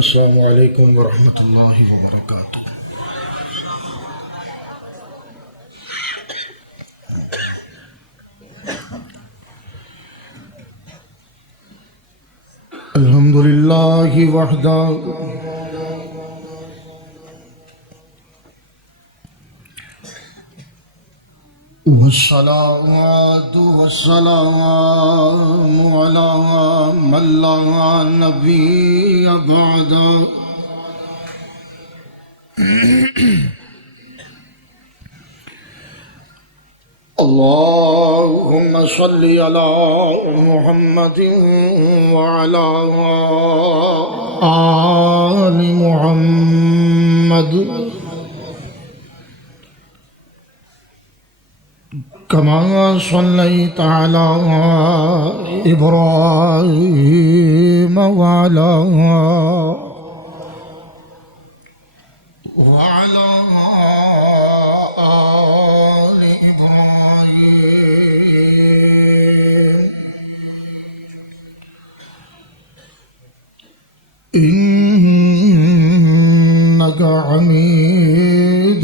السلام علیکم ورحمۃ اللہ وبرکاتہ۔ الحمد للہ وحدہ والصلاة والسلام على من لا نبي بعده اللهم صل على محمد وعلى آل محمد كما صليت على إبراهيم وعلى آل إبراهيم إنك حميد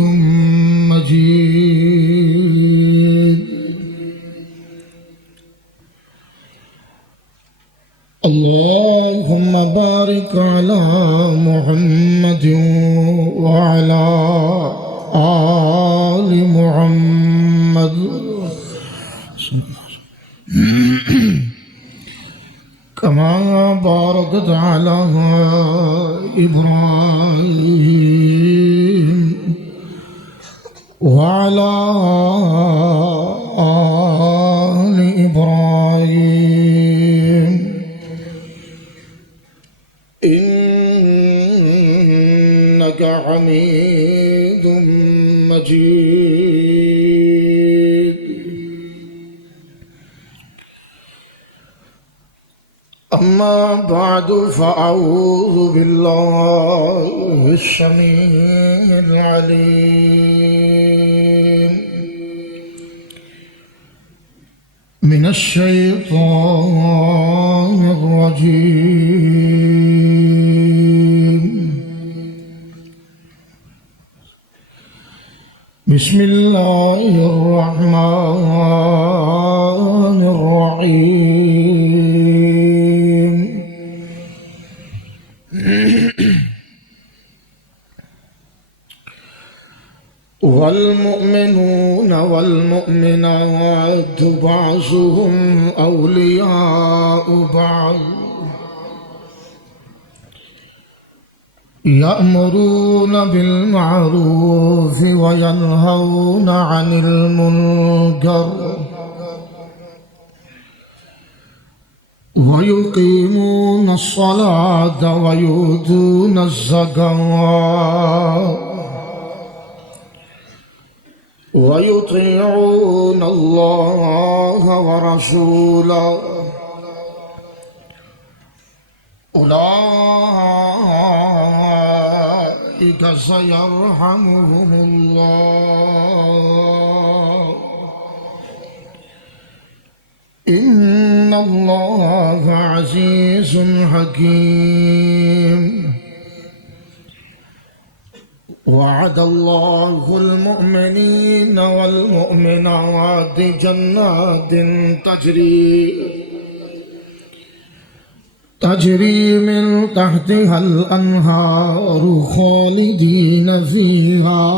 مجيد اللهم بارك على محمد وعلى آل محمد كما باركت على إبراهيم وعلى آل إبراهيم إنك حميد مجيد أما بعد فأعوذ بالله السميع العليم من الشيطان الرجيم بسم الله الرحمن الرحيم والمؤمنون والمؤمنات بعضهم أولياء بعض يأمرون بالمعروف وينهون عن المنكر ويقيمون الصلاة ويؤتون الزكاة ويطيعون الله ورسوله أولئك سيرحمهم الله إن الله عزيز حكيم وعد الله المؤمنين والمؤمنات جنات تجري من تحتها الأنهار خالدين فيها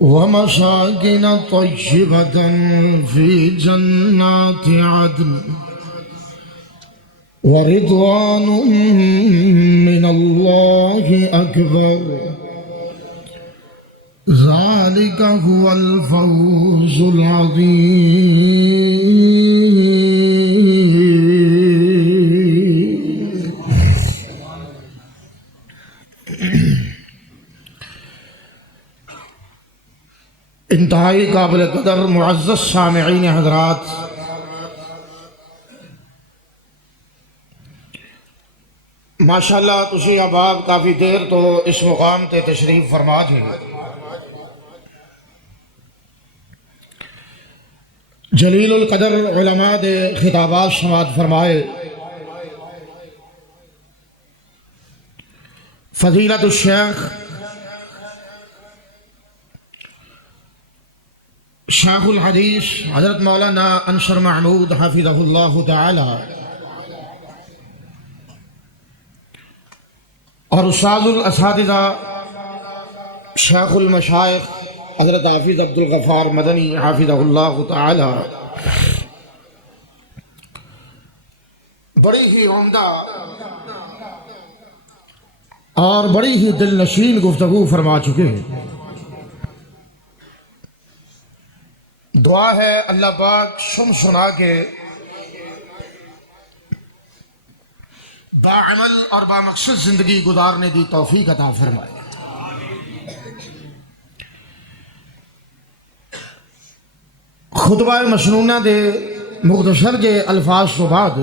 ومساكن طيبة في جنات عدن ورضوان من الله أكبر ذلك هو الفوز العظيم۔ انتہائی قابل قدر معزز سامعین حضرات، ماشاءاللہ تسی احباب کافی دیر تو اس مقام تے تشریف فرما جی۔ جلیل القدر علماء دے خطابات سماعت فرمائے۔ فضیلت الشیخ شیخ الحدیث حضرت مولانا انصر محمود حفظہ اللہ تعالی اور استاذ الاساتذہ شیخ المشائخ حضرت حافظ عبد الغفار مدنی حافظہ اللہ تعالی بڑی ہی عمدہ اور بڑی ہی دل نشین گفتگو فرما چکے ہیں۔ دعا ہے اللہ پاک سنا کے باعمل اور بامقصد زندگی گزارنے کی توفیق عطا فرمائے۔ خطبہ مسنونہ دے مختصر کے الفاظ تو بعد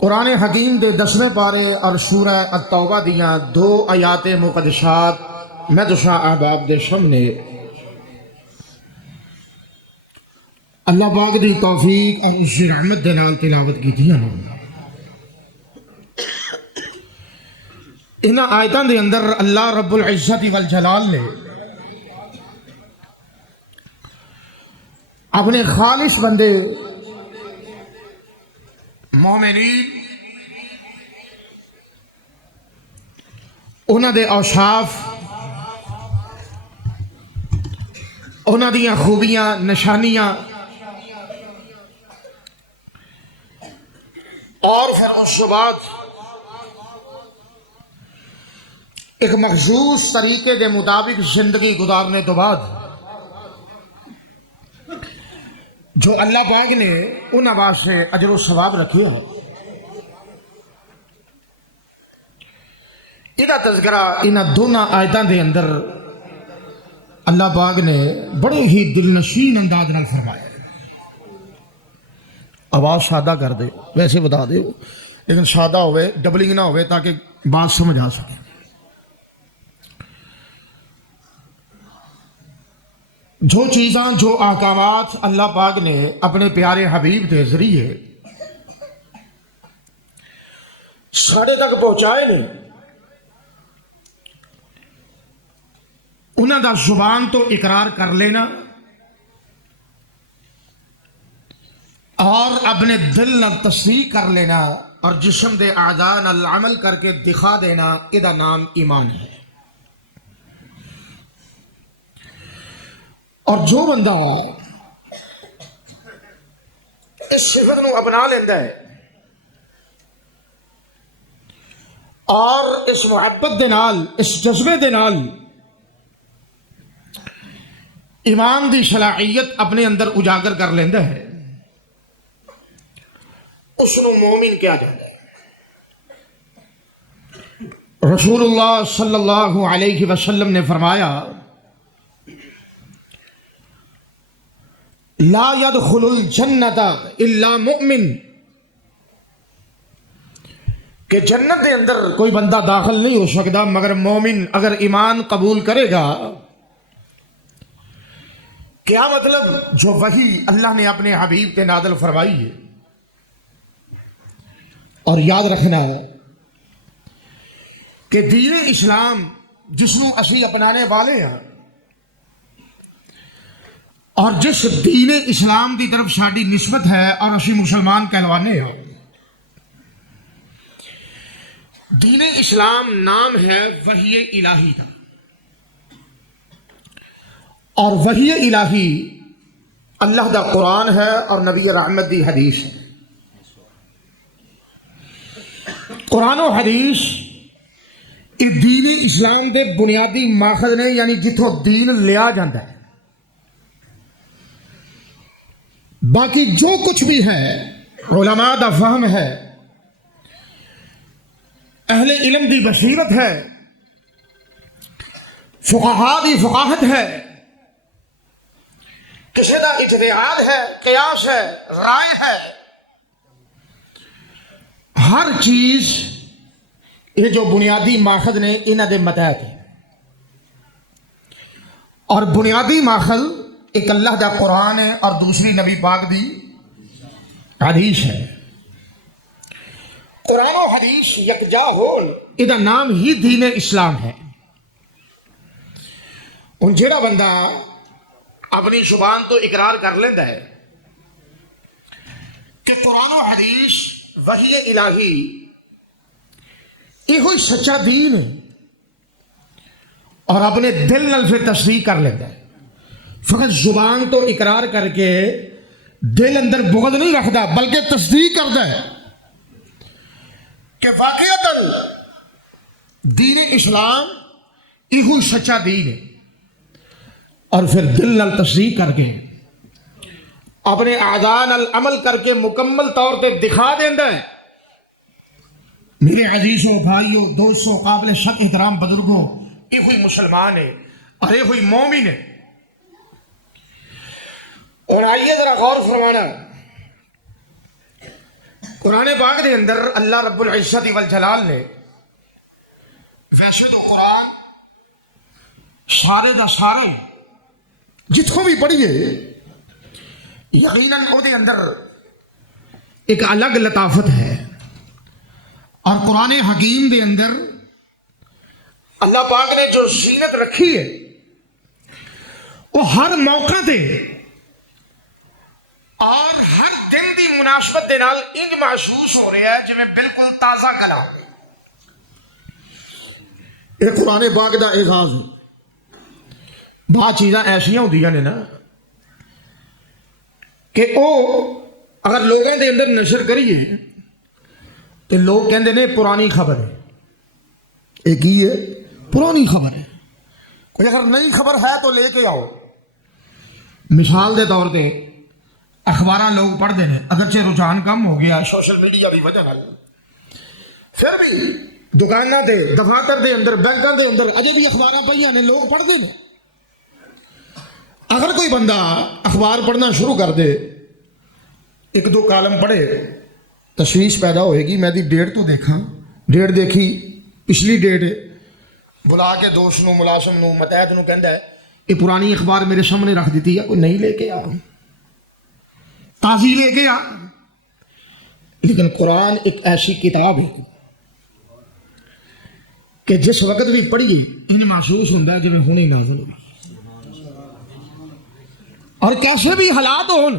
قرآن حکیم دے 10ویں پارے اور سورہ التوبہ دیاں 2 آیات مقدسات میں تساں احباب دے سامنے اللہ پاک دی توفیق اور اس کی رحمت دے نال تلاوت کیتیاں نے۔ انہاں آیتاں دے اندر اللہ رب العزت والجلال نے اپنے خالص بندے مومنین انہاں دے اوصاف انہاں دیاں خوبیاں نشانیاں اور پھر اس کے بعد ایک مخصوص طریقے دے مطابق زندگی گزارنے تو بعد جو اللہ پاک نے ان واسطے اجر و ثواب رکھے ہے، یہ تذکرہ ان دونوں آیتاں دے اندر اللہ پاک نے بڑے ہی دل نشین انداز نال فرمایا۔ آواز سادہ کر دے، ویسے بتا دے لیکن سادہ ہوئے، ڈبلنگ نہ ہوئے تاکہ بات سمجھ آ سکے۔ جو چیزاں جو احکامات اللہ پاک نے اپنے پیارے حبیب کے ذریعے ساڑھے تک پہنچائے نہیں، انہاں دا زبان تو اقرار کر لینا اور اپنے دل نال تصدیق کر لینا اور جسم دے اعضاء نال عمل کر کے دکھا دینا، یہ نام ایمان ہے۔ اور جو بندہ اس صفت نو اپنا لیندہ ہے اور اس محبت دے نال، اس جذبے دے نال ایمان دی صلاحیت اپنے اندر اجاگر کر لیندہ ہے، اس نو مومن کیا جاتا ہے۔ رسول اللہ صلی اللہ علیہ وسلم نے فرمایا لا يدخل الجنت الا مؤمن، کہ جنت کے اندر کوئی بندہ داخل نہیں ہو سکتا مگر مومن اگر ایمان قبول کرے گا۔ کیا مطلب؟ جو وحی اللہ نے اپنے حبیب پہ نازل فرمائی ہے، اور یاد رکھنا ہے کہ دین اسلام جس نو اسی اپنانے والے ہیں اور جس دین اسلام دی طرف ساری نسبت ہے اور اسی مسلمان کہلوانے ہیں، دین اسلام نام ہے وحی الہی کا، اور وحی الہی اللہ دا قرآن ہے اور نبی رحمت دی حدیث ہے۔ قرآن و حدیث یہ دین اسلام دے بنیادی ماخذ نے، یعنی جتوں دین لیا جاتا ہے۔ باقی جو کچھ بھی ہے علماء دا فہم ہے، اہل علم دی بصیرت ہے، فقہاء دی فقاہت ہے، کسی دا اجتہاد ہے، قیاس ہے، رائے ہے، ہر چیز یہ جو بنیادی ماخذ نے انہاں دے متحد ہے، اور بنیادی ماخذ ایک اللہ دا قرآن ہے اور دوسری نبی پاک دی حدیث ہے۔ قرآن و حدیث یکجا ہون یہ نام ہی دین اسلام ہے۔ ہن جہاں بندہ اپنی زبان تو اقرار کر لینا ہے کہ قرآن و حدیث وحی الہی یہ ہوئی سچا دین ہے، اور اپنے دل نال پھر تصدیق کر لیتا ہے، فقط زبان تو اقرار کر کے دل اندر بغض نہیں رکھتا بلکہ تصدیق کرتا ہے کہ واقعتاً دین اسلام یہ ہوئی سچا دین ہے، اور پھر دل نال تصدیق کر کے اپنے اعضاء نال عمل کر کے مکمل طور پہ دکھا دینا ہے۔ میرے عزیزوں، بھائیوں، دوستوں، قابل شک احترام بزرگوں، یہ ہوئی مسلمان ہے اور یہ ہوئی مومن ہے۔ اور آئیے ذرا غور فرمانا، قرآن پاک دے اندر اللہ رب العزت والجلال نے ویسے تو قرآن سارے دا سارے جتوں بھی پڑھیے یقیناً وہ دے اندر ایک الگ لطافت ہے، اور قرآن حکیم دے اندر اللہ پاک نے جو زینت رکھی ہے وہ ہر موقع دے اور ہر دن دی مناسبت دے نال انج محسوس ہو رہا ہے جویں بالکل تازہ کلام۔ یہ قرآن پاک دا اعزاز ہے۔ بہت چیزاں ایسیاں ہوندیاں نے نا کہ وہ اگر لوگوں دے اندر نشر کریے تو لوگ کہندے نے پرانی خبر ہے۔ ایک ہی ہے پرانی خبر ہے، کوئی اگر نئی خبر ہے تو لے کے آؤ۔ مثال دے طور پہ اخباراں لوگ پڑھتے ہیں، اگرچہ رجحان کم ہو گیا سوشل میڈیا کی وجہ نال، پھر بھی دکاناں دے، دفاتر دے اندر، بینکاں دے اندر اجے بھی اخباراں پڑھیاں نے، لوگ پڑھتے ہیں۔ اگر کوئی بندہ اخبار پڑھنا شروع کر دے، ایک دو کالم پڑھے، تشویش پیدا ہوئے گی، میں دی ڈیٹ تو دیکھا، ڈیٹ دیکھی پچھلی ڈیٹ، بلا کے دوست نو، ملازم نو، متحد نو کہندا ہے یہ پرانی اخبار میرے سامنے رکھ دیتی ہے، کوئی نہیں لے کے آ، تازی لے کے آ۔ لیکن قرآن ایک ایسی کتاب ہے کہ جس وقت بھی پڑھیے انہیں محسوس ہوتا ہے جویں ہونے نازل ہوئی، اور کیسے بھی حالات ہون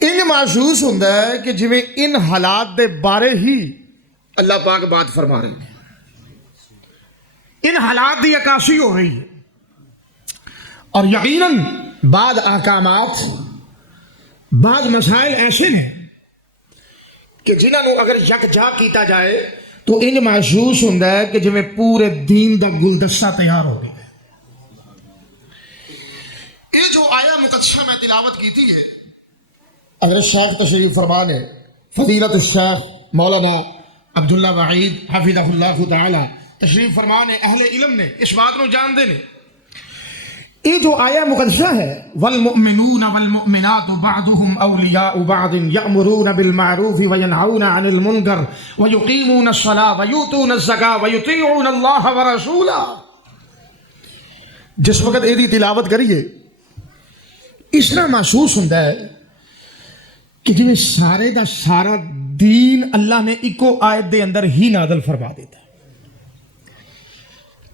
ان محسوس ہوتا ہے کہ جویں ان حالات دے بارے ہی اللہ پاک بات فرما رہے ہیں، ان حالات دی عکاسی ہو رہی ہے۔ اور یقیناً بعض احکامات، بعض مسائل ایسے ہیں کہ جنہاں نو اگر یکجا کیتا جائے تو ان محسوس ہوتا ہے کہ جویں پورے دین دا گلدستہ تیار ہو گیا ہے۔ یہ جو آیا مقدسہ میں تلاوت کی تھی ہے، اگر شیخ تشریف فرمان ہے فضیلت الشیخ مولانا عبداللہ وحید حفظہ اللہ تعالی تشریف فرمان ہے، اہل علم نے اس بات کو جانتے ہیں۔ یہ جو آیا مقدسہ ہے والمؤمنون والمؤمنات بعضهم اولیاء بعض یأمرون بالمعروف وینہون عن المنکر ویقیمون الصلاة ویؤتون الزکاة ویطیعون اللہ ورسولہ، جس وقت یہ تلاوت کریے اس طرح محسوس ہوتا ہے کہ جی سارے دا سارا دین اللہ نے ایکو آیت دے اندر ہی نازل فرما دیتا ہے،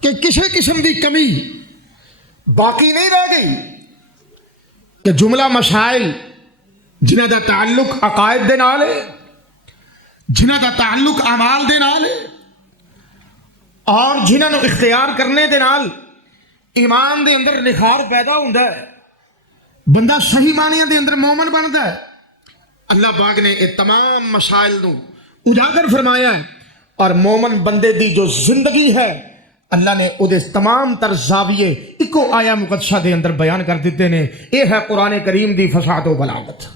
کہ کسی قسم کی کمی باقی نہیں رہ گئی، کہ جملہ مسائل جنہ دا تعلق عقائد دے نال ہے، جنہ دا تعلق اعمال دے نال ہے، اور جنہاں نو اختیار کرنے دے نال ایمان دے اندر نکھار پیدا ہوتا ہے، بندہ صحیح معنیاں دے اندر مومن بنتا ہے۔ اللہ پاک نے یہ تمام مسائل نو اجاگر فرمایا ہے، اور مومن بندے دی جو زندگی ہے اللہ نے وہ تمام تر زاویے ایکو آیا مقدسہ دے اندر بیان کر دیتے ہیں۔ یہ ہے قرآن کریم دی فصاحت و بلاغت۔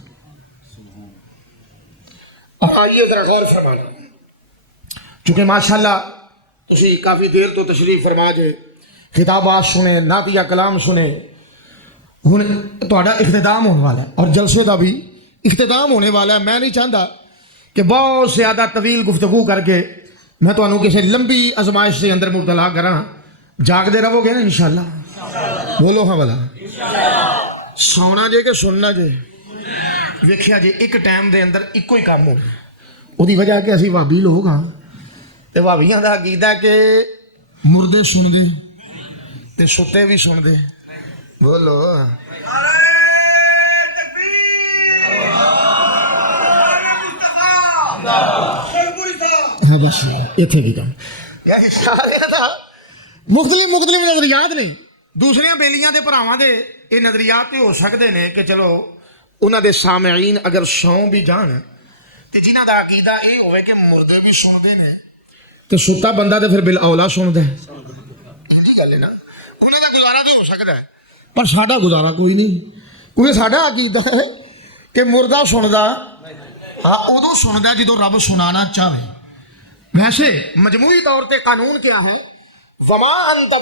اب آئیے ذرا غور فرمانا، چونکہ ماشاءاللہ تسی کافی دیر تو تشریف فرما جے، خطابات سنے، نعتیہ کلام سنے، ہن تہاڈا اختتام ہونے والا ہے اور جلسے دا بھی اختتام ہونے والا ہے۔ میں نہیں چاہتا کہ بہت زیادہ طویل گفتگو کر کے میں تمہیں کسی لمبی ازمائش کے اندر مبتلا کراں، جاگتے رہو گے نا انشاءاللہ، بولو ہاں والا، سونا جے کہ سننا جے، ویکھیا جے ایک ٹائم دے اندر ایکو ہی کام ہو، ਉਹਦੀ ਵਜ੍ਹਾ ਕਿ ਅਸੀਂ ਭਾਬੀ ਲੋਕ ਹਾਂ ਤੇ ਭਾਬੀਆਂ ਦਾ ਅਕੀਦਾ ਕਿ ਮੁਰਦੇ ਸੁਣਦੇ ਤੇ ਸੁੱਤੇ ਵੀ ਸੁਣਦੇ। ਬੋਲੋ ਹਾਂ ਬਸ ਇੱਥੇ ਵੀ ਕੰਮ ਯਾਰ ਸਾਰਿਆਂ ਦਾ ਮੁਖਤਲਿਫ ਨਜ਼ਰੀਆਤ ਨੇ। ਦੂਸਰੀਆਂ ਬੇਲੀਆਂ ਦੇ ਭਰਾਵਾਂ ਦੇ ਇਹ ਨਜ਼ਰੀਆਤ ਤੇ ਹੋ ਸਕਦੇ ਨੇ ਕਿ ਚਲੋ ਉਹਨਾਂ ਦੇ ਸਾਮਈਨ ਅਗਰ ਸੌਂ ਵੀ ਜਾਣ ਤੇ ਜਿਨ੍ਹਾਂ ਦਾ ਅਕੀਦਾ ਇਹ ਹੋਵੇ ਕਿ ਮੁਰਦੇ ਵੀ ਸੁਣਦੇ ਨੇ ਤੇ ਸੁੱਤਾ ਬੰਦਾ ਤੇ ਫਿਰ ਬਿਲ ਔਲਾ ਸੁਣਦਾ ਹੈ। ਇੰਜੀ ਗੱਲ ਹੈ ਨਾ, ਉਹਨਾਂ ਦਾ ਗੁਜ਼ਾਰਾ ਤਾਂ ਹੋ ਸਕਦਾ ਹੈ ਪਰ ਸਾਡਾ ਗੁਜ਼ਾਰਾ ਕੋਈ ਨਹੀਂ, ਕਿਉਂਕਿ ਸਾਡਾ ਅਕੀਦਾ ਹੈ ਕਿ ਮੁਰਦਾ ਸੁਣਦਾ ਹਾਂ ਉਦੋਂ ਸੁਣਦਾ ਜਦੋਂ ਰੱਬ ਸੁਣਾਣਾ ਚਾਹੇ। ਵੈਸੇ ਮਜਮੂਈ ਤੌਰ ਤੇ ਕਾਨੂੰਨ ਕਿਆ ਹੈ, ਵਮਾ ਅੰਤ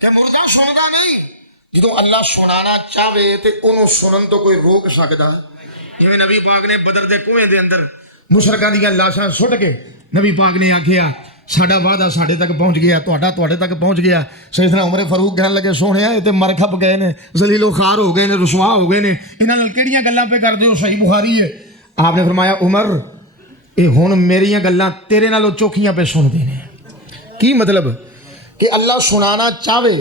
ਕਿ ਮੁਰਦਾ ਸੁਣਦਾ ਨਹੀਂ, ਜਦੋਂ ਅੱਲਾ ਸੁਣਾਣਾ ਚਾਹਵੇ ਤੇ ਉਹਨੂੰ ਸੁਣਨ ਤੋਂ ਕੋਈ ਰੋਕ ਸਕਦਾ। ਜਿਵੇਂ ਨਬੀ ਪਾਕ ਨੇ ਬਦਰ ਦੇ ਕੁਐਂ ਦੇ ਅੰਦਰ ਮੁਸ਼ਰਕਾਂ ਦੀਆਂ ਲਾਸ਼ਾਂ ਸੁੱਟ ਕੇ ਨਬੀ ਪਾਕ ਨੇ ਆਖਿਆ ਸਾਡਾ ਵਾਅਦਾ ਸਾਡੇ ਤੱਕ ਪਹੁੰਚ ਗਿਆ, ਤੁਹਾਡਾ ਤੁਹਾਡੇ ਤੱਕ ਪਹੁੰਚ ਗਿਆ। ਸੈਯਦਨਾ ਉਮਰ ਫਾਰੂਕ ਕਹਿਣ ਲੱਗੇ ਸੋਹਣਿਆ ਇਹ ਤੇ ਮਰ ਖੱਪ ਗਏ ਨੇ, ਜ਼ਲੀਲੋ ਖਾਰ ਹੋ ਗਏ ਨੇ, ਰਸਵਾ ਹੋ ਗਏ ਨੇ, ਇਹਨਾਂ ਨਾਲ ਕਿਹੜੀਆਂ ਗੱਲਾਂ ਪੇ ਕਰਦੇ ਹੋ, ਸਹੀ ਬੁਖਾਰੀ ਹੈ। ਆਪ ਨੇ ਫਰਮਾਇਆ ਉਮਰ ਇਹ ਹੁਣ ਮੇਰੀਆਂ ਗੱਲਾਂ ਤੇਰੇ ਨਾਲੋਂ ਚੋਖੀਆਂ ਪੇ ਸੁਣਦੇ ਨੇ। ਕੀ ਮਤਲਬ ਕਿ ਅੱਲਾ ਸੁਣਾਣਾ ਚਾਹਵੇ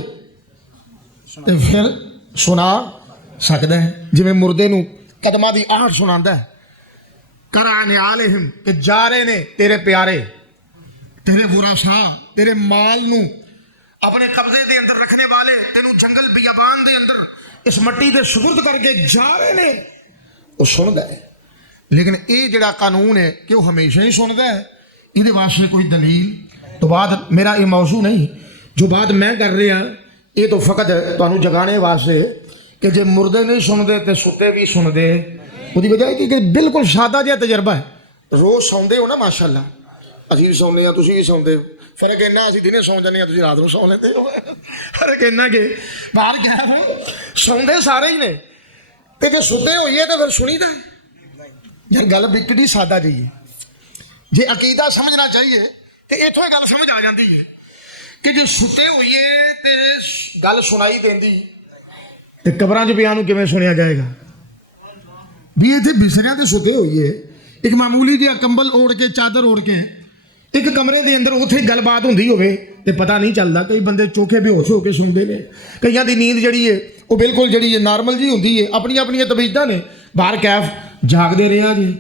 ਤੇ ਫਿਰ ਸੁਣਾ ਸਕਦਾ ਹੈ। ਜਿਵੇਂ ਮੁਰਦੇ ਨੂੰ ਕਦਮਾਂ ਦੀ ਆਹਟ ਸੁਣਾਉਂਦਾ ਹੈ, ਕਰਾਨੇ ਆਲਹਿਮ ਕਿ ਜਾ ਰਹੇ ਨੇ ਤੇਰੇ ਪਿਆਰੇ, ਤੇਰੇ ਵਰਾਸਾ, ਤੇਰੇ ਮਾਲ ਨੂੰ ਆਪਣੇ ਕਬਜ਼ੇ ਦੇ ਅੰਦਰ ਰੱਖਣੇ ਵਾਲੇ ਤੈਨੂੰ ਜੰਗਲ ਬਿਆਬਾਨ ਦੇ ਅੰਦਰ ਇਸ ਮਿੱਟੀ ਦੇ ਸੁਪਰਦ ਕਰਕੇ ਜਾ ਰਹੇ ਨੇ, ਉਹ ਸੁਣਦਾ ਹੈ। ਲੇਕਿਨ ਇਹ ਜਿਹੜਾ ਕਾਨੂੰਨ ਹੈ ਕਿ ਉਹ ਹਮੇਸ਼ਾ ਹੀ ਸੁਣਦਾ ਹੈ, ਇਹਦੇ ਵਾਸਤੇ ਕੋਈ ਦਲੀਲ ਤੋਂ ਬਾਅਦ ਮੇਰਾ ਇਹ ਮੌਜ਼ੂ ਨਹੀਂ, ਜੋ ਬਾਤ ਮੈਂ ਕਰ ਰਿਹਾ ਇਹ ਤਾਂ ਫਕਤ ਤੁਹਾਨੂੰ ਜਗਾਣੇ ਵਾਸਤੇ ਕਿ ਜੇ ਮੁਰਦੇ ਨਹੀਂ ਸੁਣਦੇ ਤੇ ਸੁੱਤੇ ਵੀ ਸੁਣਦੇ। ਉਹਦੀ ਵਜ੍ਹਾ ਇਹ ਕਿ ਬਿਲਕੁਲ ਸਾਦਾ ਜਿਹਾ ਤਜਰਬਾ ਹੈ। ਰੋਜ਼ ਸੌਂਦੇ ਹੋ ਨਾ ਮਾਸ਼ਾਅੱਲਾ, ਅਸੀਂ ਵੀ ਸੌਂਦੇ ਹਾਂ ਤੁਸੀਂ ਵੀ ਸੌਂਦੇ ਹੋ, ਫਰਕ ਇੰਨਾ ਅਸੀਂ ਦਿਨੇ ਸੌਂ ਜਾਂਦੇ ਹਾਂ ਤੁਸੀਂ ਰਾਤ ਨੂੰ ਸੌਂ ਲੈਂਦੇ ਹੋ। ਫਰਕ ਇੰਨਾ ਕਿ ਬਾਹਰ ਗਿਆ ਸੌਂਦੇ ਸਾਰੇ ਹੀ ਨੇ ਤੇ ਜੇ ਸੁੱਤੇ ਹੋਈਏ ਤਾਂ ਫਿਰ ਸੁਣੀਦਾ ਯਾਰ। ਗੱਲ ਬਿਕਟੀ ਸਾਦਾ ਜਾਈਏ, ਜੇ ਅਕੀਦਾ ਸਮਝਣਾ ਚਾਹੀਏ ਤੇ ਇੱਥੋਂ ਇਹ ਗੱਲ ਸਮਝ ਆ ਜਾਂਦੀ ਹੈ ਕਿ ਜੇ ਸੁੱਤੇ ਹੋਈਏ ਤੇ ਗੱਲ ਸੁਣਾਈ ਦਿੰਦੀ ਤੇ ਕਬਰਾਂ 'ਚ ਬਿਆਨ ਨੂੰ ਕਿਵੇਂ ਸੁਣਿਆ ਜਾਏਗਾ। ਵੀ ਇੱਥੇ ਬਿਸਰਿਆਂ ਤੇ ਸੁੱਤੇ ਹੋਈਏ, ਇੱਕ ਮਾਮੂਲੀ ਜਿਹਾ ਕੰਬਲ ਓੜ ਕੇ ਚਾਦਰ ਓੜ ਕੇ ਇੱਕ ਕਮਰੇ ਦੇ ਅੰਦਰ ਉੱਥੇ ਗੱਲਬਾਤ ਹੁੰਦੀ ਹੋਵੇ ਤੇ ਪਤਾ ਨਹੀਂ ਚੱਲਦਾ। ਕਈ ਬੰਦੇ ਚੋਖੇ ਬੇਹੋਸ਼ ਹੋ ਕੇ ਸੁਣਦੇ ਨੇ, ਕਈਆਂ ਦੀ ਨੀਂਦ ਜਿਹੜੀ ਹੈ ਉਹ ਬਿਲਕੁਲ ਜਿਹੜੀ ਹੈ ਨਾਰਮਲ ਜੀ ਹੁੰਦੀ ਹੈ, ਆਪਣੀਆਂ ਆਪਣੀਆਂ ਤਬੀਅਤਾਂ ਨੇ। ਬਾਹਰ ਕੈਫ ਜਾਗਦੇ ਰਿਹਾ ਜੇ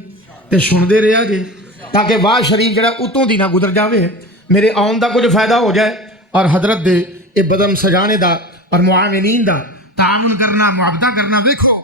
ਤੇ ਸੁਣਦੇ ਰਿਹਾ ਜੇ ਤਾਂ ਕਿ ਵਾਹ ਸ਼ਰੀਫ ਜਿਹੜਾ ਉਤੋਂ ਦੀ ਨਾ ਗੁਜ਼ਰ ਜਾਵੇ, ਮੇਰੇ ਆਉਣ ਦਾ ਕੁਝ ਫਾਇਦਾ ਹੋ ਜਾਏ ਔਰ ਹਜ਼ਰਤ ਦੇ ਇਹ ਬਦਨ ਸਜਾਣੇ ਦਾ ਔਰ ਮੁਆਵਿਨੀਨ ਦਾ ਤਾਮੁਨ ਕਰਨਾ, ਮੁਆਵਜ਼ਾ ਕਰਨਾ। ਵੇਖੋ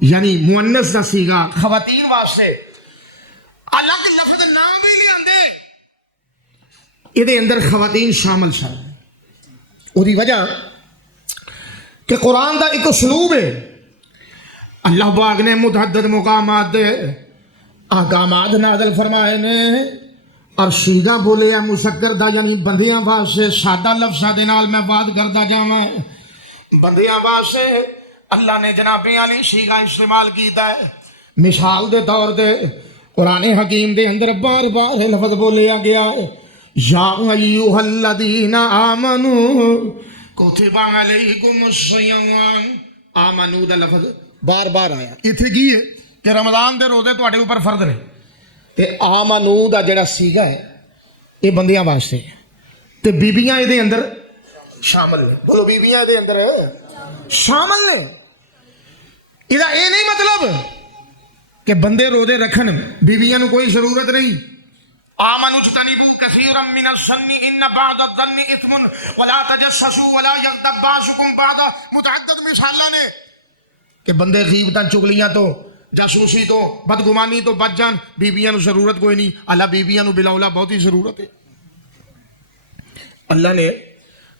یعنی مؤنث دا سیغا خواتین واسطے الگ لفظ نام بھی لے آندے یہ اندر خواتین شامل سن. وہی وجہ کہ قرآن دا ایک اسلوب ہے. اللہ پاک نے متعدد مقامات دے احکامات نازل فرمائے نے اور سیغا بولے مشکر دا یعنی بندیاں واسطے سادہ لفظاں دے نال میں بات کردا جاواں. بندیاں واسطے اللہ نے جناب علی سیغا استعمال کیتا ہے. مثال دے طور دے قرآن حکیم دے اندر بار بار لفظ بولیا گیا ہے یا ایھا الذین آمنوا کتب علیکم الصیام. آمنو دا لفظ بار بار آیا. اتنے کی ہے کہ رمضان دے روزے تواڈے اوپر فرض نے تے آمنو دا جڑا سیغا ہے یہ بندیاں واسطے تے بیبیاں دے اندر شامل نے. بولو بیبیاں دے اندر شامل نے. یہ نہیں مطلب کہ بندے روزے رکھن بیبیاں نو کوئی ضرورت نہیں. آمنوا اجتنبوا كثيرا من الظن ان بعض الظن اثم ولا تجسسوا ولا يغتب بعضكم بعضا. متعدد مثالاں نے کہ بندے غیبتاں چگلیاں تو جاسوسی تو بدگمانی تو بچ جان. بیبیاں نو ضرورت کوئی نہیں. اللہ بیبیاں نو بلاولا بہت ہی ضرورت ہے. اللہ نے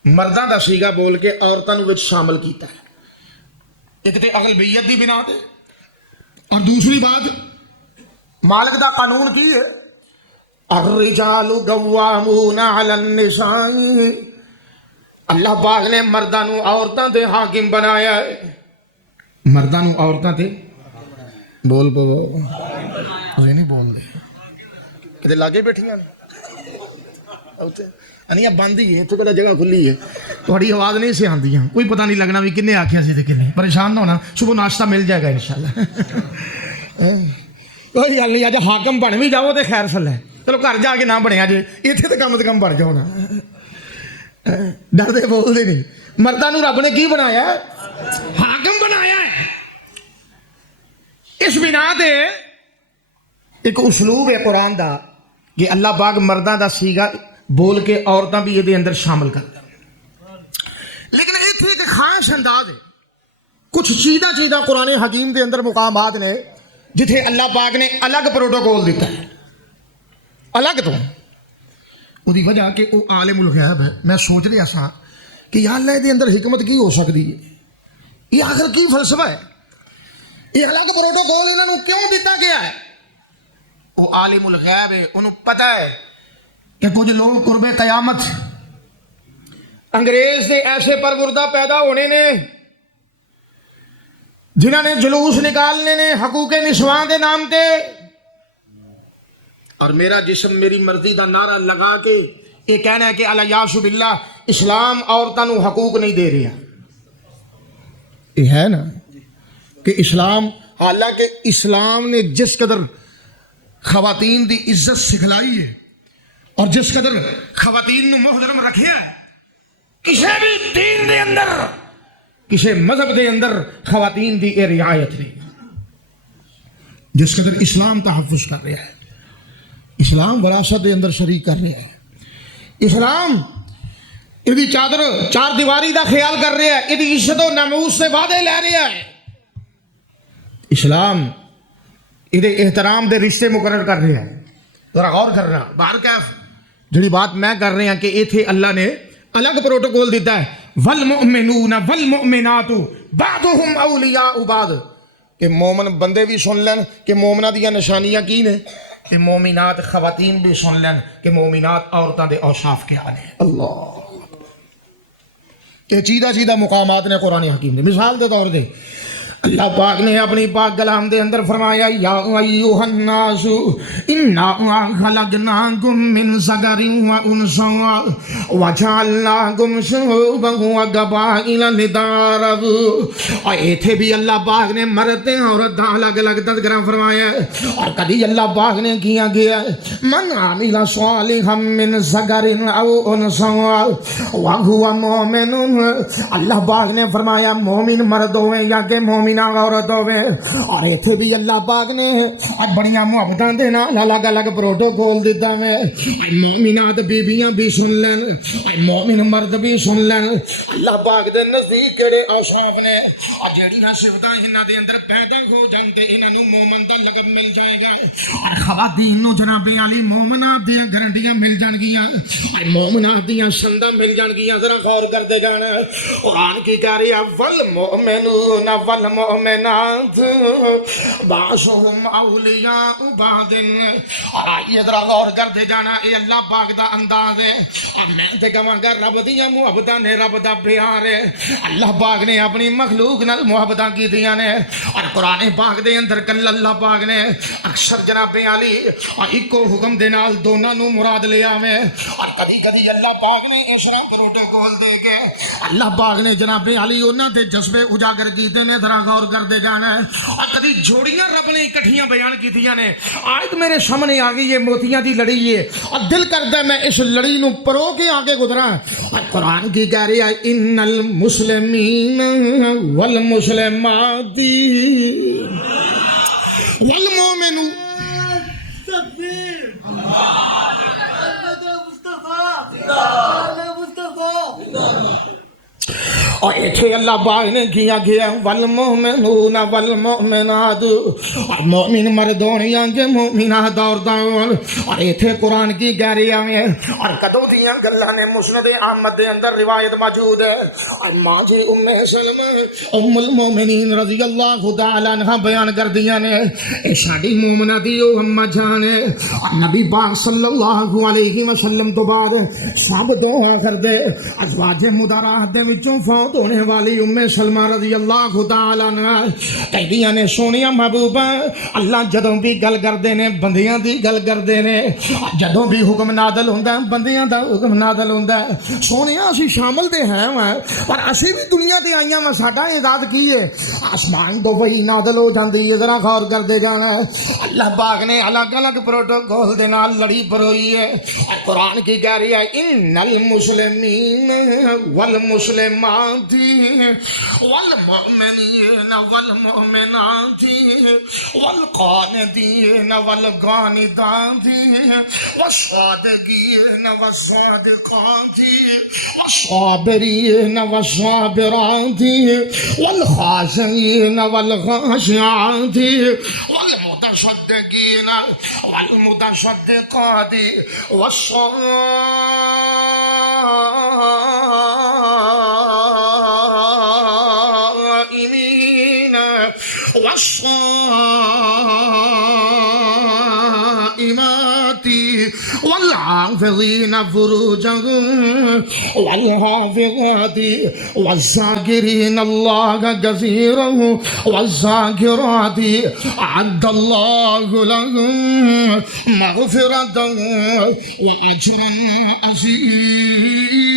مرداں دا سیغا بول کے عورتاں نو وچ شامل کیتا ہے. ایک تے اغلبیت دی بنا تے اور دوسری بات مالک دا قانون کی ہے الرجال قوامون علی النساء. اللہ پاک نے مرداں نو عورتاں تے حاکم بنایا ہے. مرداں نو عورتاں تے بول پو اے نہیں بول دے کدے لاگے بیٹھیاں اوتے انیا بند ہی ہے تو کدا جگہ کھلی ہے تھوڑی آواز نہیں سے آندی ہے کوئی پتہ نہیں لگنا بھی کنے آکھیا سی تے کنے. پریشان نہ ہونا صبح ناشتہ مل جائے گا انشاءاللہ. کوئی گل نہیں. اج حاکم بن بھی جاؤ تے خیر سل ہے. چلو گھر جا کے نہ بنیا جے ایتھے تے کم بن جاؤ نا. ڈردے بولدے نہیں. مرداں نو رب نے کی بنایا حاکم بنایا ہے. اس بنا تے ایک اسلوب ہے قرآن دا کہ اللہ پاک مرداں دا سیغا بول کے عورتاں بھی یہ اندر شامل کرتا. لیکن اتنے ایک خاص انداز ہے. کچھ چیزاں قرآن حکیم دے اندر مقامات نے جتھے اللہ پاک نے الگ پروٹوکول دیتا ہے الگ تو. وہی وجہ کہ وہ عالم الغیب ہے. میں سوچ رہا سا کہ یا اللہ دے اندر حکمت کی ہو سکتی ہے. یہ آخر کی فلسفہ ہے. یہ الگ پروٹوکول انہوں نے کیوں دیتا گیا ہے. وہ عالم الغیب ہے. انہوں پتہ ہے کہ کچھ لوگ قرب قیامت انگریز سے ایسے پروردہ پیدا ہونے نے جنہوں نے جلوس نکالنے نے حقوق نسواں دے نام تے اور میرا جسم میری مرضی دا نعرہ لگا کے یہ کہنا ہے کہ الیاذ باللہ اسلام عورتوں کو حقوق نہیں دے رہا. یہ ہے نا کہ اسلام حالانکہ اسلام نے جس قدر خواتین دی عزت سکھلائی ہے اور جس قدر خواتین نو محترم رکھیا ہے کسی بھی دین دے اندر کسی مذہب دے اندر خواتین دی اے رعایت نہیں. جس قدر اسلام تحفظ کر رہا ہے اسلام وراثت دے اندر شریک کر رہا ہے. اسلام یہ چادر چار دیواری دا خیال کر رہا ہے. یہ عزت و ناموس سے وعدے لے رہا ہے. اسلام یہ احترام دے رشتے مقرر کر رہا ہے. ذرا غور کرنا. باہر کیف جڑی بات میں کر رہا کہ ایتھے اللہ نے الگ پروٹوکول دیتا ہے والمؤمنون والمؤمنات بعضهم اولیاء بعض کہ مومن بندے بھی سن لین کہ مومنہ دیا نشانیاں کی نے کہ مومنات خواتین بھی سن لین کہ مومنات عورتاں دے اوصاف کیا نے. اللہ کہ چیدہ مقامات نے قرآن حکیم نے. مثال دے طور دے اللہ پاک نے اپنی پاک کلام دے اندر فرمایا یا ایھا الناس انا خلقناکم من ذکر و انثی وجعلناکم شعوبا وقبائل لتعارفوا. اور ایتھے بھی اللہ پاک نے مرد تے عورت دا الگ الگ تذکرہ فرمایا ہے. اور کبھی اللہ پاک نے کیا گیا من عمل صالحا من ذکر او انثی وهو مؤمن. اللہ پاک نے فرمایا مومن مرد ہوئے یا کہ مومن مومنہ عورت ہوے. اور ایتھے بھی اللہ پاک نے بڑیاں محبتاں دے نال الگ الگ پروٹوکول دیتا ہے. مومنات بیبیاں بھی سن لین, مومن مرد بھی سن لین. اللہ پاک دے نزدیک کیڑے اوصاف نے جیڑیاں صفتاں انہاں دے اندر پیدا ہو جان تے انہاں نوں مومن دا لقب مل جائے گا. خواتین نوں جناب علی مومنات دیاں گارنٹیاں مل جان گیاں, مومنات دیاں سنداں مل جان گیاں. ذرا غور کر دے جانا قرآن کی کہہ رہی ہے والمؤمنون والمؤمنات بعضهم اولیاء بعض. اور آئیے ذرا غور کر دے جانا, اے اللہ پاک دا انداز ہے. اور میں تے کہاں گا رب دیاں محبتاں نے رب دا پیار ہے. اللہ پاک نے اپنی مخلوق نال محبتاں کیتیاں نے. اور قرآن پاک دے اندر کل اللہ پاک نے اکثر جناب علی ایکو حکم دے نال دونوں نوں مراد لے آوے. اور کبھی کبھی اللہ پاک نے اس طرح پروٹوکول دے کے اللہ پاک نے جناب علی انہاں دے جذبے اجاگر کیتے نے. ذرا غور کر دے جانا. اور کبھی جوڑیاں رب نے اکٹھیاں بیان کیتیاں نے. آیت میرے سامنے آ گئی ہے, موتیاں دی لڑی ہے, اور دل کردا میں اس لڑی نو پرو کے آگے گزراں. اور قرآن کی کہہ رہی ہے ان المسلمین والمسلمات والمؤمنون. اور ایتھے اللہ پاک نے کیا گیا والمؤمنون والمؤمنات, اور مومن مرد ہونیاں کہ مومنات عورتاں. اور ایتھے قرآن کی کہہ رہی ہے. اور کدوں دیاں گلاں نے مسند احمد دے اندر روایت موجود ہے. اور ماں جی ام سلمہ ام المؤمنین رضی اللہ تعالی عنہ بیان کر دیا نے اے ساڈی مومنہ دی او اماں جان ہے. اور نبی پاک صلی اللہ علیہ وسلم تو بعد سب تو آخر دے ازواج مطہرات دے وچوں فوت ہونے والی ام سلمہ رضی اللہ تعالی عنہ کہدیاں نے سونیا محبوبہ اللہ جدوں بھی گل کردے نے بندیاں دی گل کردے نے, جدوں بھی حکم نازل ہوندا ہے بندیاں دا حکم نازل ہوندا ہے. سونیا اسی شامل تے ہیں پر اسی بھی دنیا تے آئیاں وا, ساڈا اعداد کی ہے آسمان تو وہی نازل ہو جاندی ہے. ذرا غور کر دے جانا اللہ پاک نے الگ الگ پروٹوکول دے نال لڑی پروئی ہے. قرآن کی کہہ رہی ہے ان المسلمین والمسلمات والمؤمنین والمؤمنات والقانتین والقانتات والصادقین والصادقات والصابرین والصابرات والخاشعین والخاشعات والمتصدقین والمتصدقات والصائمات والحافظين فروجهم والحافظات والذاكرين الله كثيرا والذاكرات أعد الله لهم مغفرة وأجرا عظيما.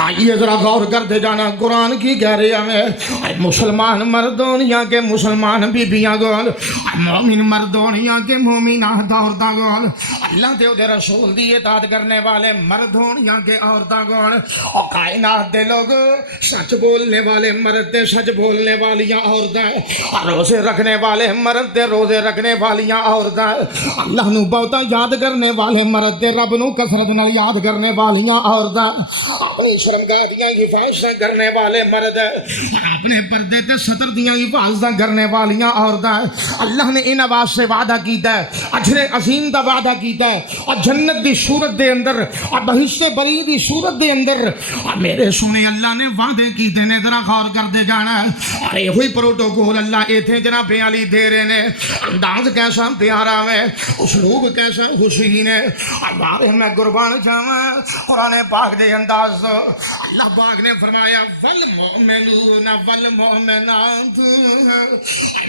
آئیے ذرا غور کرتے جانا قرآن کی کہہ رہی ہے مسلمان مردونیاں کے مسلمان بیبیاں گول, مومن مردونیاں کے مومنات عورتاں گول, اللہ تے دے رسول دی اطاعت کرنے والے مردونیاں کے عورتاں گول, اور کائنات دے لوگ سچ بولنے والے مرد تے سچ بولنے والیاں عورتاں, روزے رکھنے والے مرد تے روزے رکھنے والیاں عورتاں, اللہ نو بہتا یاد کرنے والے مرد تے رب نو کثرت نال یاد کرنے والیاں عورتاں, اپنی شرمگاہ دیاں حفاظتاں کرنے والے مرد, اپنے پردے تے ستر دیاں حفاظتاں کرنے والیاں عورتاں. اللہ نے ان آواز سے وعدہ کیتا ہے, اجر عظیم دا وعدہ کیتا ہے, اور جنت دی صورت دے اندر اور بہشت بری دی صورت دے اندر اور میرے سونے اللہ نے وعدے کیتے نے. ذرا غور کر دے جانا اور ہوئی پروٹوکول اللہ ایتھے جناب علی دے رہے نے. انداز کیسا پیارا ہے, اسلوب کیسا حسین ہے, اور بارے میں قربان جاواں قرآن پاک دے انداز. اللہ پاک نے فرمایا والمؤمنون والمؤمنات,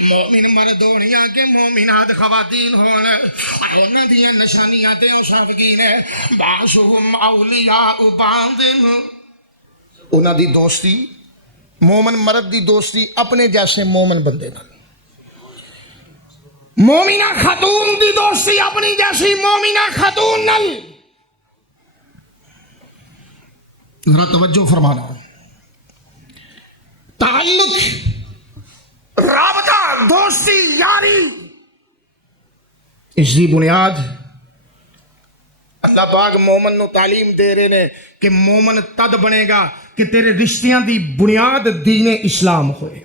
مومن مردونیاں کے مومنات خواتین ہون, انہاں دی نشانیاں تے اوصاف کی نے بعضهم اولیاء بعض. انہاں دی دوستی مومن مرد دی دوستی اپنے جیسے مومن بندے نال, مومنہ خاتون دی دوستی اپنی جیسی مومنہ خاتون نال. ذرا توجہ فرمانا. تعلق، رابطہ، دوستی، یاری، اس کی بنیاد اللہ پاک مومن نو تعلیم دے رہے نے کہ مومن تد بنے گا کہ تیرے رشتیاں دی بنیاد دین اسلام ہوئے.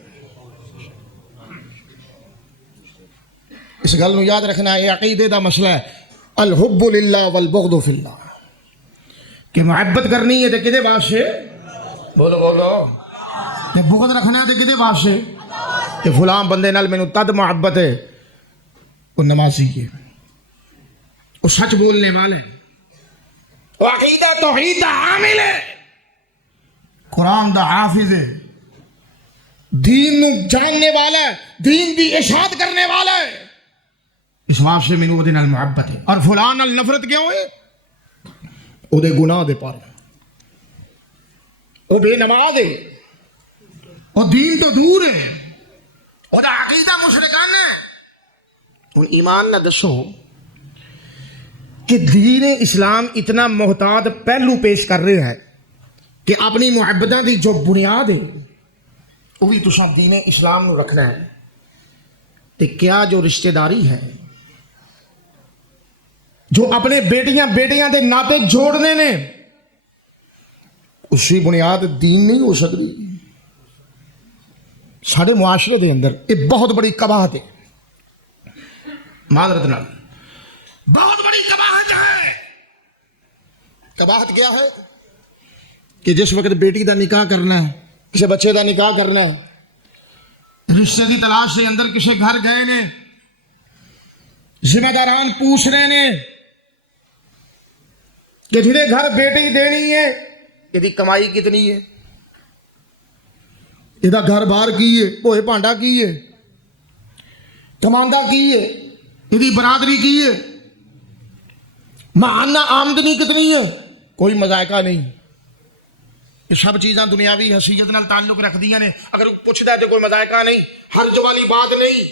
اس گل نو یاد رکھنا، یہ عقیدے دا مسئلہ ہے. الحب للہ والبغض فی اللہ، کہ محبت کرنی ہے تو کدے واسطے؟ بولو بولو. تے بغض رکھنا ہے تو کدے واسطے؟ کہ فلاں بندے نال مینوں تد محبت ہے، وہ نمازی ہے، وہ سچ بولنے والا ہے، وہ عقیدہ توحید دا عامل ہے، قرآن دا حافظ ہے، دین نو جاننے والا ہے، دین دی اشاعت کرنے والا ہے، اس واسطے مینوں اودے نال محبت ہے. اور فلاں نال نفرت کیوں ہے؟ اودے گناہ دے پر، وہ بے نماز ہے، وہ دین تو دور ہے، وہ دا عقیدہ مشرکانہ ہے. ان ایمان نہ دسو کہ دین اسلام اتنا محتاط پہلو پیش کر رہے ہے کہ اپنی محبتوں کی جو بنیاد ہے وہ بھی تساں دین اسلام نو رکھنا ہے. تو کیا جو رشتہ داری ہے، جو اپنے بیٹیاں دے ناطے جوڑنے نے، اس کی بنیاد دین نہیں ہو سکتی. سارے معاشرے دے اندر یہ بہت بڑی قباحت ہے، معذرت نال بہت بڑی قباحت ہے. قباحت کیا ہے؟ کہ جس وقت بیٹی دا نکاح کرنا ہے، کسی بچے دا نکاح کرنا ہے، رشتے کی تلاش سے اندر کسی گھر گئے نے، ذمہ داران پوچھ رہے نے کہ جنہیں گھر بیٹی دینی ہے یہ کمائی کتنی ہے، یہ گھر بار کی ہے، پوئے پانڈا کی ہے، کماندہ کی ہے، یہ برادری کی ہے، ماہانہ آمدنی کتنی ہے. کوئی مذائقہ نہیں. یہ سب چیزاں دنیاوی حیثیت نال تعلق رکھ دیا نے. اگر پوچھتا ہے تو کوئی مذائقہ نہیں، حرج والی بات نہیں.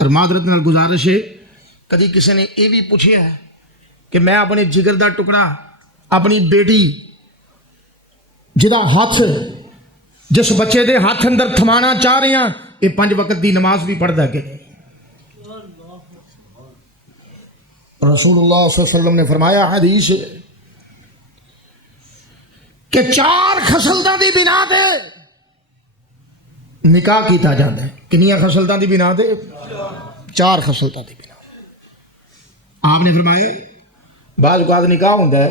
اور معذرت نال گزارش ہے، کدی کسی نے یہ بھی پوچھا ہے کہ میں اپنے جگر دا ٹکڑا، اپنی بیٹی جدا ہاتھ جس بچے دے ہاتھ اندر تھمانا چاہ رہے ہیں، یہ 5 وقت دی نماز بھی پڑھتا کہ رسول اللہ صلی اللہ علیہ وسلم نے فرمایا حدیث کہ 4 خصلتاں دی بنا تے نکاح کیتا جاتا ہے. کنیاں خصلتاں دی بنا تے؟ 4 خصلتاں دی بنا. آپ نے فرمایا بعض اوقات نکاح ہوتا ہے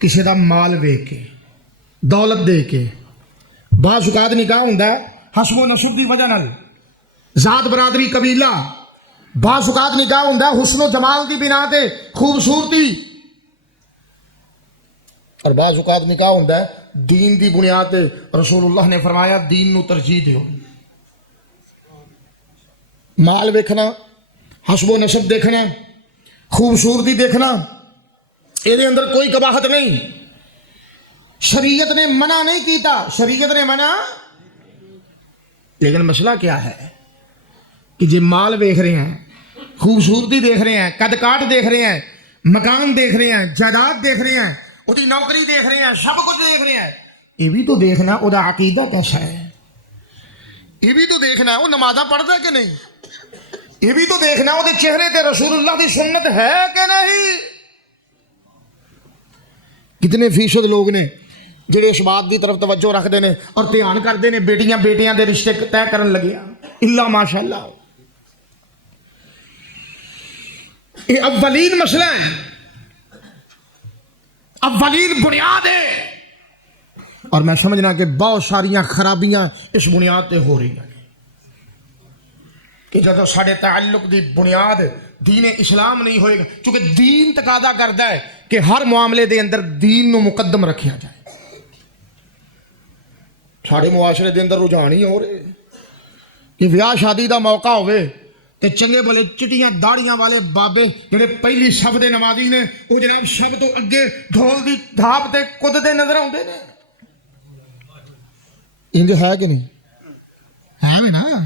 کسی دا مال ویک کے، دولت دے کے. بعض اوقات نکاح ہوتا ہے حسب و نسب دی وجہ نال، ذات برادری قبیلہ. بعض اوقات نکاح ہوتا ہے حسن و جمال کی بنا تے، خوبصورتی. اور بعض اوقات نکاح ہوتا ہے دین دی بنیاد تے. رسول اللہ نے فرمایا دین نو ترجیح دیو. مال ویکھنا، حسب و نسب دیکھنا، خوبصورتی دیکھنا، یہ اندر کوئی قباحت نہیں. شریعت نے منع نہیں کیتا، شریعت نے منع. لیکن مسئلہ کیا ہے کہ جی مال دیکھ رہے ہیں، خوبصورتی دیکھ رہے ہیں، قد کاٹ دیکھ رہے ہیں، مکان دیکھ رہے ہیں، جائیداد دیکھ رہے ہیں، وہ نوکری دیکھ رہے ہیں، سب کچھ دیکھ رہے ہیں، یہ بھی تو دیکھنا وہ عقیدہ کیسا ہے، یہ بھی تو دیکھنا وہ نمازاں پڑھتا کہ نہیں، یہ بھی تو دیکھنا وہ چہرے تے رسول اللہ کی سنت ہے کہ نہیں. کتنے فیصد لوگ نے جڑے اس بات کی طرف توجہ رکھتے ہیں اور دھیان کرتے ہیں بیٹیاں دے رشتے طے کرن لگے اللہ ماشاء اللہ. یہ اولین مسئلہ ہے، اولین بنیاد ہے. اور میں سمجھنا کہ بہت ساریاں خرابیاں اس بنیاد پہ ہو رہی ہیں کہ جب سارے تعلق دی بنیاد دین اسلام نہیں ہوئے گا. چونکہ دین تقاضا کرتا ہے کہ ہر معاملے دے اندر دین نو مقدم رکھا جائے. سارے معاشرے دے اندر رجحان ہی ہو رہے کہ بیاہ شادی دا موقع ہوئے تے چنگے بھلے چٹیاں داڑیاں والے بابے جڑے پہلی صف دے نمازی نے وہ جناب سب تو اگے ڈھول دی دھاپ تے کدتے نظر آتے ہیں. انج ہے کہ نہیں ہے بھی نا؟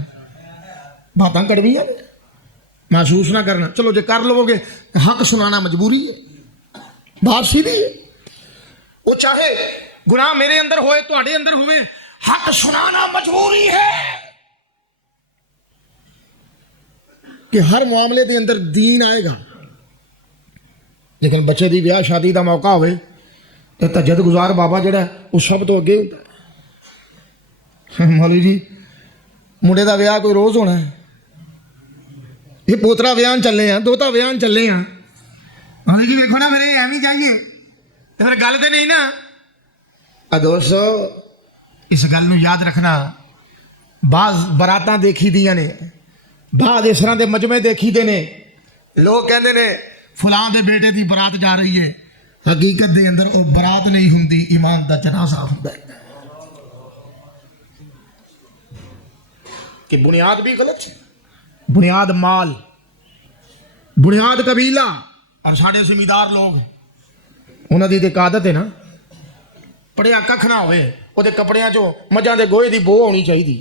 باتاں کڑویاں نے، محسوس نہ کرنا. چلو جے کر لو گے حق سنانا مجبوری ہے، بات سیدھی ہے. چاہے گناہ میرے اندر ہوئے تواڈے اندر ہوئے حق سنانا مجبوری ہے کہ ہر معاملے دے اندر دین آئے گا. لیکن بچے دی بیاہ شادی دا موقع ہوئے تو تہجد گزار بابا جڑا ہے وہ سب تو اگے ہوتا ہے. مولوی جی منڈے دا بیاہ کوئی روز ہونا ہے, یہ پوترا بیان چلے ہیں, دوتا بیان چلے ہیں. مولوی جی دیکھو نا میرے ایویں چاہیے پھر گل تو نہیں نا. دوستو اس گل نو یاد رکھنا, بعض براتاں دیکھی دیاں نے, بعض اس طرح دے مجمع دیکھی دے نے, لوگ کہندے نے فلاں دے بیٹے دی برات جا رہی ہے, حقیقت دے اندر وہ برات نہیں ہوندی, ایمان دا جنازہ ہوندا ہے. کہ بنیاد بھی غلط ہے, بنیاد مال, بنیاد قبیلہ اور ساڑھے زمیندار لوگ انہاں دی عادت ہے نا پڑھیا ککھ نہ ہوئے وہ کپڑیاں چو مجھاں دے گوہے دی بو ہونی چاہیے.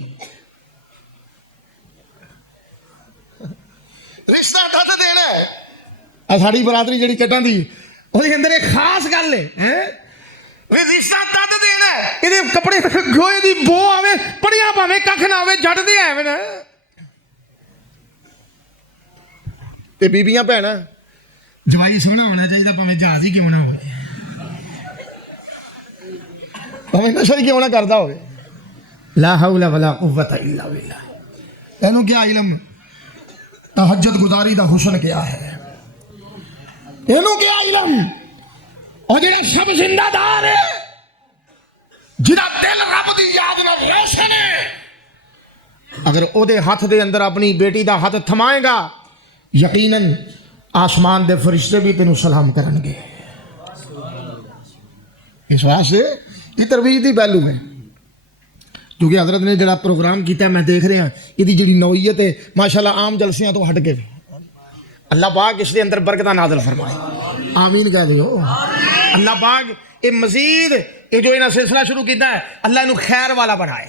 رشتہ ٹھٹ دینا ہے ساری برادری جڑی چٹاں دی وہ اندر ایک خاص گل ہے, رشتہ ٹھٹ دینا ہے یہ کپڑے گوہے دی بو آوے پڑھیا پاویں ککھ نہ ہوئے جٹ دے ایویں نا. تے بیبیاں بھੈਣਾਂ جوائی سوہنا ہونا چاہیے پاویں جہاز ہی کیوں نہ ہوئے, پاویں نشہ ہی کیوں نہ کردا ہوئے. لا حول ولا قوت الا باللہ. تینوں کیا علم تہجد گزاری دا حسن کیا ہے, تینوں کیا علم. اور جڑا سب زندہ دار ہے جہاں دل رب دی یاد نال روشن ہے, اگر او دے ہاتھ دے اندر اپنی بیٹی دا ہاتھ تھمائے گا یقیناً آسمان دے فرشتے بھی تینوں سلام کرن گے. اس واسطے یہ ترویج دی پہلو ہے, کیونکہ حضرت نے جڑا پروگرام کیتا ہے میں دیکھ رہا یہ جڑی نوعیت ہے ماشاءاللہ عام جلسیاں تو ہٹ کے, اللہ پاک اس دے اندر برکتاں نازل فرمائے. آمین کہہ دیو. اللہ پاک یہ مزید یہ جو انہاں سلسلہ شروع کیتا ہے اللہ انہوں خیر والا بنائے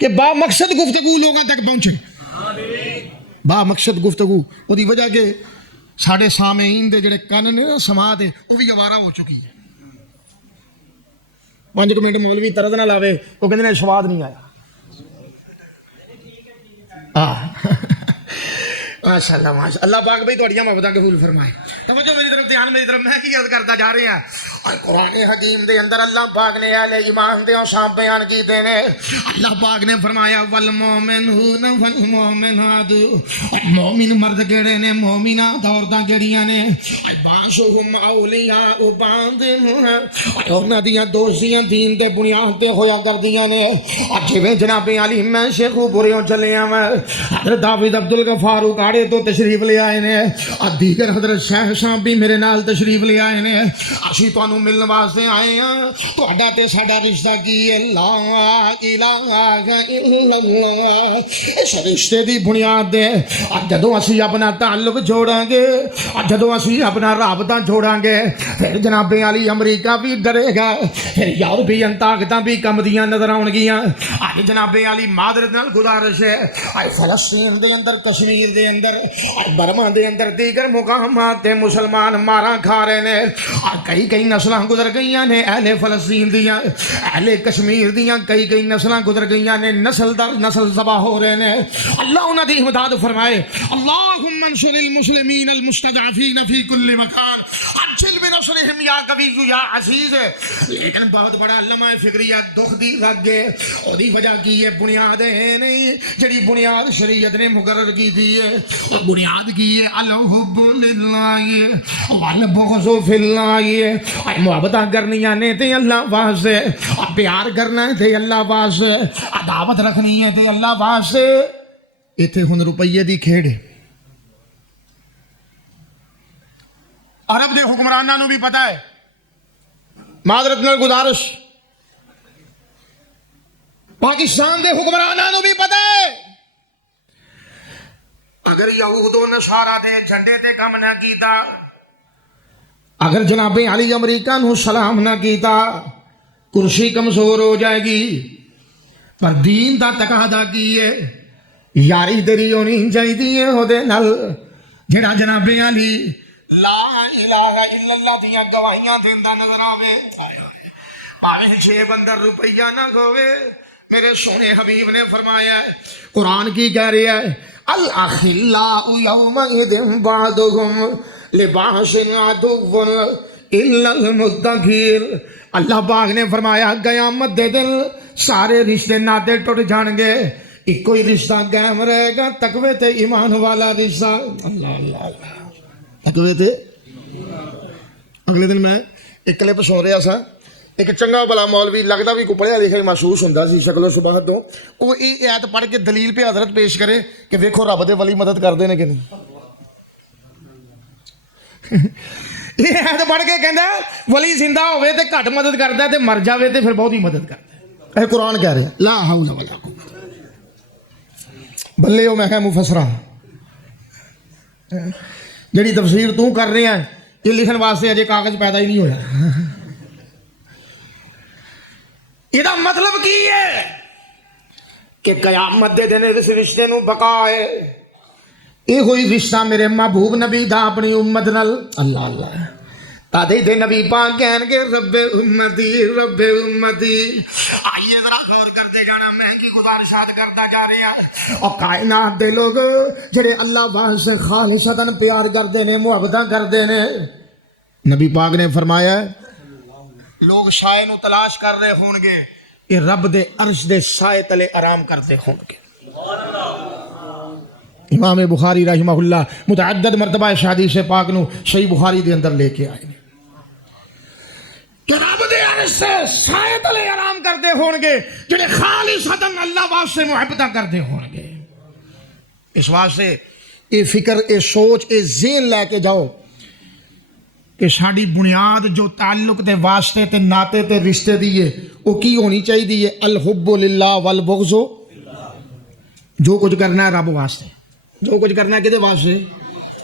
کہ با مقصد گفتگو لوگوں تک پہنچے. با مقصد گفتگو وہ دی وجہ کہ ساڑھے سامعین دے جڑے کان نے سماعت ہے وہ بھی گوارا ہو چکی ہے. 5 منٹ مولوی طرز نہ لاوے وہ کہتے ہیں سواد نہیں آیا. ماشاء اللہ ماشاء اللہ پاک بھائی تھوڑیاں محبتاں قبول فرمائے. توجہ میری طرف, دھیان میری طرف. میں کی عرض کرتا جا رہے ہیں اور قرآن حکیم دے اندر اللہ پاک نے اہل ایمان دے اوصاف بیان کیتے نے. اللہ پاک نے فرمایا والمومنون والمومنات, مومن مرد کیڑے نے, مومنات عورتاں کیڑیاں نے, بعضهم اولیاء بعض, انہاں دیاں دوستیاں دین دے بنیاد تے ہویا کردیاں نے. جویں جناب علی میں شیخ پوریوں چلے آ, حضرت حافظ عبد الغفار اکاڑے تو تشریف لے آئے نے, دیگر حضرت شیخ صاحب بھی میرے نال تشریف لے آئے نے. اسی تانوں ملن واسطے آئے ہاں. تہاڈا تے ساڈا رشتہ کی ہے لا الہ الا اللہ, اس رشتے دی بنیاد دے جدوں اسی اپنا تعلق جوڑاں گے, جدوں اسی اپنا رابطہ جوڑاں گے, پھر جناب علی امریکہ بھی ڈرے گا, پھر یورپین طاقتاں بھی کم دیاں نظر آن گیاں. آج جناب علی معذرت نال گزارش ہے, فلسطین دے اندر, کشمیر دے اندر, برما دے اندر, دیگر مقامات تے مسلمان ماراں کھا رہے نے. کئی نسلاں گزر گئیاں نے اہل فلسطین دیاں, اہل کشمیر دیاں کئی نسلاں گزر گئیاں نے, نسل در نسل ذبح ہو رہے نے. اللہ انہاں دی امداد فرمائے. اللہم انصر المسلمین المستضعفین فی کل مکان عجل بنصرہم یا قوی یا عزیز. لیکن بہت بڑا لمحہ فکریہ دکھ دی لگ گئے. اور دی وجہ کی ہے بنیاد ہے نہیں جڑی بنیاد شریعت نے مقرر کی تھی ہے. بنیاد کی ہے الحب للہ والبغض فی اللہ, محبتاں کرنیاں نے تے اللہ واسطے, پیار کرنا ہے تے اللہ واسطے, عداوت رکھنی ہے تے اللہ واسطے. ایتھے ہن روپیے دی کھیڑ ہے. عرب دے حکمراناں نوں بھی پتہ ہے, معذرت نال گزارش, پاکستان دے حکمراناں نوں بھی پتہ ہے اگر یہود و نصارا دے جھنڈے تے کم نہ کیتا, اگر جناب علی امریکہ نو سلام نہ کیتا, کرسی کمزور ہو جائے گی. پر دین دا تقاضا کی ہے یاری تیری ہونی چاہیے ہودے نال جڑا جناب علی لا الہ الا اللہ دیاں گواہیاں دیندا نظر آوے، پاویں 6 بندر روپیہ نہ ہوئے، میرے سونے حبیب نے فرمایا ہے، قرآن کی کہہ رہا ہے الاخلاء یومئذ بعضهم لبعض عدو الا المتقین۔ اللہ پاک نے فرمایا قیامت دے دن سارے رشتے ناطے ٹوٹ جان گے، ایک کوئی رشتہ قائم رہے گا، تقوی تے ایمان والا رشتہ۔ اللہ اللہ اللہ، تقوی تے۔ اگلے دن میں ایک کلپ سن رہا سا، ایک چنگا بلا مولوی لگتا بھی کوئی پڑھیا لکھا ہی محسوس ہوتا سی شکل و شباہت تو، وہ یہ آیت پڑھ کے دلیل پہ حضرت پیش کرے کہ ویکھو رب دے ولی مدد کرتے ہیں کہ نہیں۔ یہ آیت پڑھ کے کہندا ولی زندہ ہوئے تے گھٹ مدد کرتا ہے تے مر جاوے تے پھر بہت ہی مدد کرتا ہے۔ اے قرآن کہہ رہے لا حول ولا قوت، بلے ہو میں کہ مفسرہ جڑی تفسیر تو کر رہے ہیں یہ لکھن واسطے اجے کاغذ پیدا ہی نہیں ہویا۔ یہ مطلب کی ہے کہ قیامت دے دن اس رشتے نو بقا ہے۔ یہ ہوئی رشتہ میرے محبوب نبی دا اپنی امت نال، اللہ اللہ تادے دے نبی پاک کہن گے رب امتی رب امتی۔ آئیے ذرا غور کرتے جانا، میں کی گزارشات کرتا جا رہا ہوں۔ اور کائنات دے لوگ جڑے اللہ واسطے خالصتاً پیار کرتے نے، محبتاں کرتے نے، نبی پاک نے فرمایا لوگ شائع نو تلاش کر رہے ہون گے، یہ رب دے عرش دے سائے تلے آرام کرتے ہون گے۔ امام بخاری رحمہ اللہ متعدد مرتبہ اس حدیث پاک نو صحیح بخاری دے اندر لے کے آئے کہ رب دے عرش سے سائے تلے آرام کرتے ہون گے جڑے خالصتاً اللہ واسطے محبتہ کرتے ہون گے۔ اس واسطے یہ فکر، یہ سوچ، یہ ذہن لے کے جاؤ کہ ساری بنیاد جو تعلق تے واسطے تے ناطے تے رشتے دیئے وہ کی ہونی چاہیے؟ الحب للہ والبغض، جو کچھ کرنا ہے رب واسطے، جو کچھ کرنا ہے کدے واسطے؟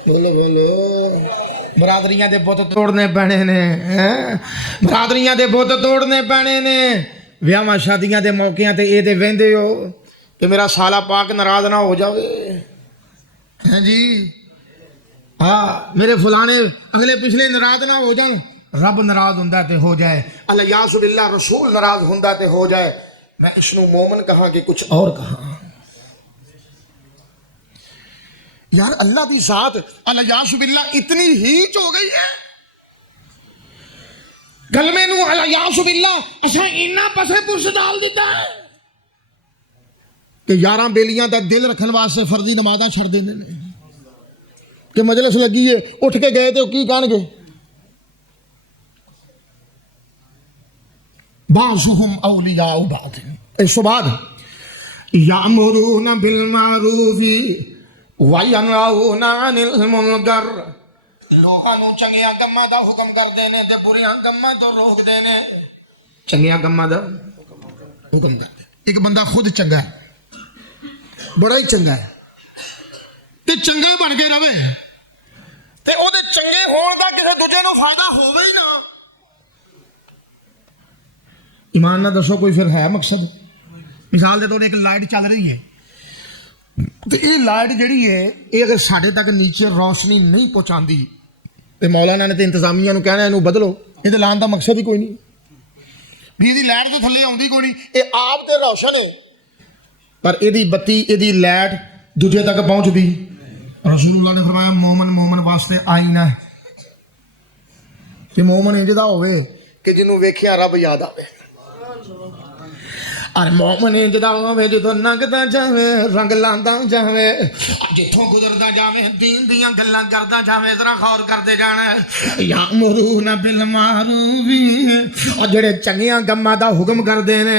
بولو بولو، برادریاں دے بت توڑنے پینے نے، برادریاں دے بت توڑنے پینے نے، ویاواں شادیاں دے موقعیاں تے اے دے ویندے ہو کہ میرا سالہ پاک ناراض نہ ہو جاوے، ہیں جی ہاں میرے فلانے اگلے پچھلے ناراض نہ ہو جان، رب ناراض ہوندا تے ہو جائے، الیاذ باللہ رسول ناراض ہوندا تے ہو جائے، میں اس نو مومن کہاں کہ کچھ اور کہاں؟ یار اللہ دی ذات الیاذ باللہ اتنی ہیچ ہو گئی ہے، کلمے نو الیاذ باللہ اساں اتنا پسے پرس ڈال دیتا ہے کہ 11 بیلیاں دا دل رکھن واسطے فرضی نمازاں چھڑ دیندے نے کہ مجلس لگی ہے اٹھ کے گئے تو کی کہن گے؟ بعضهم اولیاء بعض۔ اس کے بعد یامرون بالمعروف وینہون عن المنکر، لوگاں نو چنگیاں کماں دا حکم کردے نے تے بریاں کماں تو روک دے نے، چنگیاں کماں دا حکم کردے۔ ایک بندہ خود چنگا ہے، بڑا ہی چنگا ہے تے چنگا بن کے رہے تے او دے چنگے ہون دا کسے دوجے نو فائدہ ہووے ہی نہ، ایمان نہ دسو کوئی پھر ہے مقصد؟ مثال دے طور ایک لائٹ چل رہی ہے تو یہ لائٹ جڑی ہے یہ اگر ساڑھے تک نیچے روشنی نہیں پہنچاندی تو مولانا نے تو انتظامیہ نو کہنا ہے بدلو، یہ تو لان دا مقصد ہی کوئی نہیں، بھی لائٹ تو تھلے آندی کوئی نہیں، یہ آپ تے روشن ہے پر یہ بتی یہ لائٹ دوجے تک پہنچ دی۔ رسول اللہ نے فرمایا مومن مومن واسطے آئینہ ہے، کہ مومن انجدہ ہوئے کہ جنہوں ویکھیاں رب یاد آوے، اور مومن انجدہ ہوئے جدو نگدا جاوے رنگ لاندا جاوے، جتوں گزردا جاوے دین دیاں گلاں کردا جاوے، ذرا غور کردے جانا ہے۔ یامرون بالمعروف، اور جڑے چنگیاں کماں دا حکم کردے نے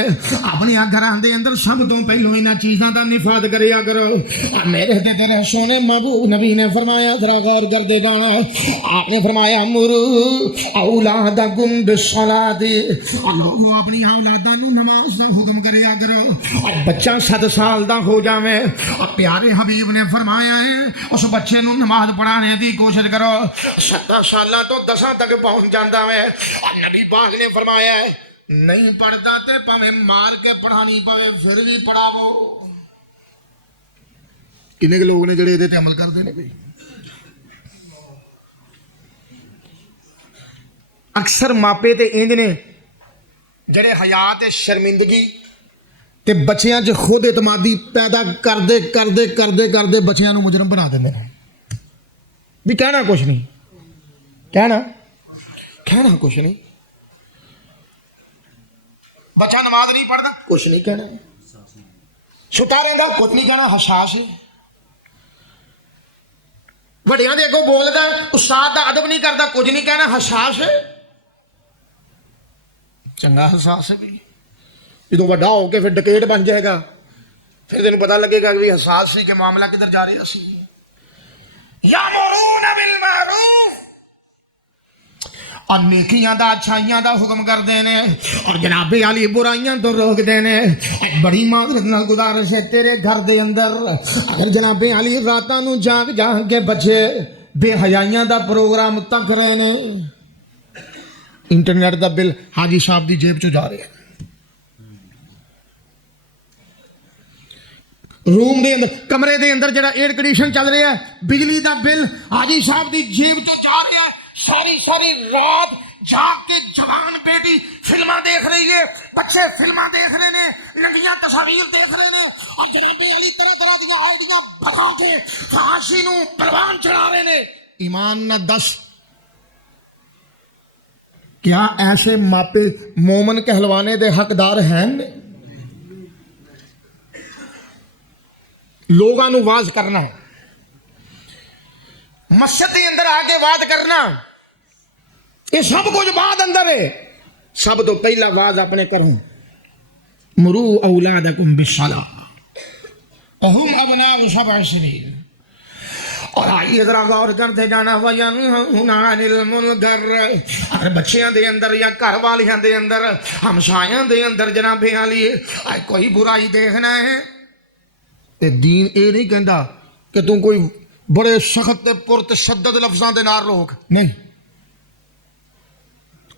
اپنی گھراں دے اندر سب تو پہلو انہاں چیزاں دا نفاذ کریا کرو۔ اور میرے تے تیرے سونے محبوب نبی نے فرمایا ذرا غور کردے جانا، آپ نے فرمایا مرو اولادکم بالصلاۃ، لوگوں اپنی اولاداں نو نماز دا حکم کریا کرو، اور بچہ 7 سال دا ہو جاوے، اور پیارے حبیب نے فرمایا ہے اس بچے نو نماز پڑھانے دی کوشش کرو، 7 سالاں تو 10 تک پہنچ جاندا ہے، اور نبی پاک نے فرمایا ہے نہیں پڑھتا تے پاویں مار کے پڑھانی پوے پھر بھی پڑھاو۔ کنے کے لوگ نے جڑے ادھے تے عمل کردے نے؟ اکثر ماپے تے انج نے جڑے حیا تے شرمندگی تے بچیاں چ خود اعتمادی پیدا کردے بچیاں نو مجرم بنا دیندے نے بھی کہنا کچھ نہیں، کہنا کچھ نہیں، بچہ نماز نہیں پڑھتا کچھ نہیں کہنا، ستا رہتا کچھ نہیں کہنا، حساس ہے، وڈیاں دے اگوں بولدا استاد دا ادب نہیں کرتا کچھ نہیں کہنا، حساس ہے، چنگا حساس ہے بھی جدو وڈا ہو کے پھر ڈکیٹ بن جائے گا پھر تینوں پتہ لگے گا کہ حساس سی کہ معاملہ کدھر جا رہا سی۔ یامرون بالمعروف، اور نیکیاں دا اچھائیاں دا حکم کر دینے اور جناب علی برائیاں تو روک دینے۔ بڑی معذرت نال گزارش ہے تیرے گھر دے اندر اگر جناب علی راتاں نو جاگ کے بچے بے حیائیاں دا پروگرام تک رہے نے، انٹرنیٹ دا بل حاجی صاحب دی جیب چو جا رہے ہیں، روم دے اندر کمرے دے اندر جڑا ایئر کنڈیشن چل رہا ہے بجلی دا بل حاجی صاحب دی جیب چو جا رہا ہے، ساری رات جاگ کے جوان بیٹی فلماں دیکھ رہی ہے، بچے فلماں دیکھ رہے نے، لنڈیاں تصاویر دیکھ رہے نے، اور جناب علی طرح دیا آئیڈیاں بتا کے فحاشی نو پروان چڑھا رہے نے۔ ایمان نہ دس کیا ایسے ماپے مومن کہلوانے دے حقدار ہیں؟ لوگاں نو واز کرنا، مسجد کے اندر آ کے واز کرنا، یہ سب کچھ بعد اندر ہے، سب تو پہلا واز اپنے کروں، مرو اولادکم بالصلاۃ وہم ابناء 7 سنین۔ اور آئیے ذرا غور کرتے جانا وَيَنْهَوْنَ عَنِ الْمُنْكَرِ، اگر بچیاں دے اندر یا گھر والیاں دے اندر ہمسایاں دے اندر جناب علی کوئی برائی دیکھنا ہے تے دین اے نہیں کہندا کہ تم کوئی بڑے سخت تے پرتشدد لفظاں دے نال روک، نہیں،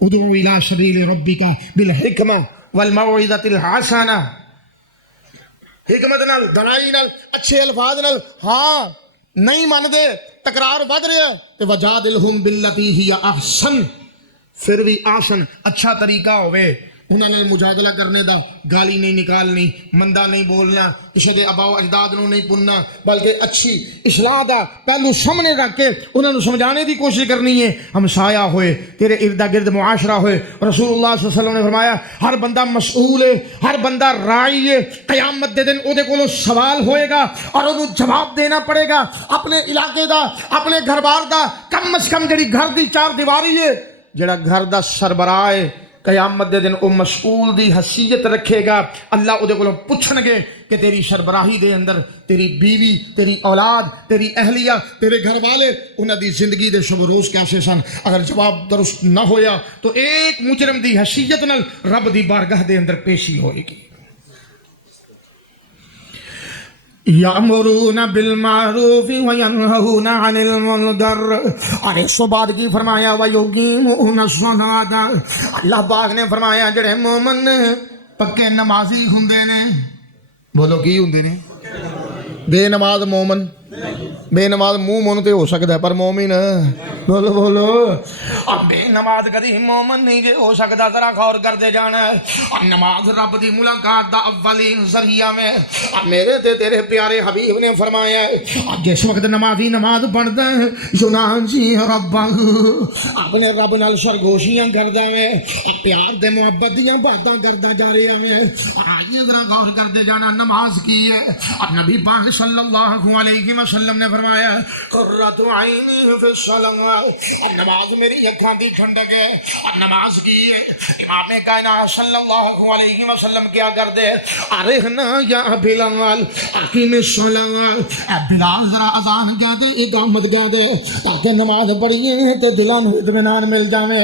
ادعو الی سبیل ربک بالحکمہ والموعظۃ الحسنہ، حکمت نال دنائی نال اچھے الفاظ نال، ہاں نہیں من دے تکرار ود رہا ہے تے وجادلہم باللتی ہی احسن، پھر بھی آسن اچھا طریقہ ہوئے، انہوں نے مجادلہ کرنے دا، گالی نہیں نکالنی، مندہ نہیں بولنا، کسی دے آباء و اجداد نو نہیں پننا، بلکہ اچھی اصلاح دا پہلو سامنے رکھ کے انہوں نے سمجھانے دی کوشش کرنی ہے۔ ہمسایہ ہوئے، تیرے ارد گرد معاشرہ ہوئے، رسول اللہ صلی اللہ علیہ وسلم نے فرمایا ہر بندہ مسئول ہے، ہر بندہ راعی ہے، قیامت دے دن او دے کولوں سوال ہوئے گا اور انہوں جواب دینا پڑے گا اپنے علاقے دا، اپنے گھر بار دا، کم از کم جڑی گھر دی 4 دیواری ہے، جڑا گھر دا سربراہ ہے قیامت دے دن او مسئول دی حیثیت رکھے گا، اللہ او دے کولوں پوچھن گے کہ تیری سربراہی دے اندر تیری بیوی، تیری اولاد، تیری اہلیہ، تیرے گھر والے انہاں دی زندگی دے شب و روز کیسے سن؟ اگر جواب درست نہ ہویا تو ایک مجرم دی حیثیت نال رب دی بارگاہ دے اندر پیشی ہوئے گی۔ یامرون بالمعروف وینہون عن المنکر، اور اس کے بعد کی فرمایا ویقیمون الصلاۃ، اللہ پاک نے فرمایا جڑے مومن پکے نمازی ہوندے نے، بولو کی ہوندے نے؟ بے نماز مومن، بے نماز منہ من تے ہو سکتا ہے پر مومن، بولو بولو، اور بے نماز کدی مومن نہیں جے ہو سکتا، ذرا غور کرتے جانا ہے۔ اور نماز رب دی ملاقات دا اولین ذریعہ میں، اور میرے تے تیرے پیارے حبیب نے فرمایا ہے جس وقت نمازی نماز پڑھتا ہے یناجی ربہ، اپنے رب نال سرگوشیاں کردا ہے، پیار دے محبت دیاں باتاں کردا جا رہا ہے۔ آئیے ذرا غور کرتے جانا نماز کی ہے، اور نبی پاک صلی اللہ علیہ وسلم نے فرمایا قرۃ عینی فی الصلاۃ، نماز میری اکھاں دی ٹھنڈک ہے، اور نماز کی ہے۔ امام کائنات صلی اللہ علیہ وسلم کیا کرتے ارہنا یا بلال اقیم الصلاۃ، اے بلال ذرا اذان کہہ دے، اقامت کہہ دے، تاکہ نماز پڑھیے تے دلاں نوں اطمینان مل جاوے۔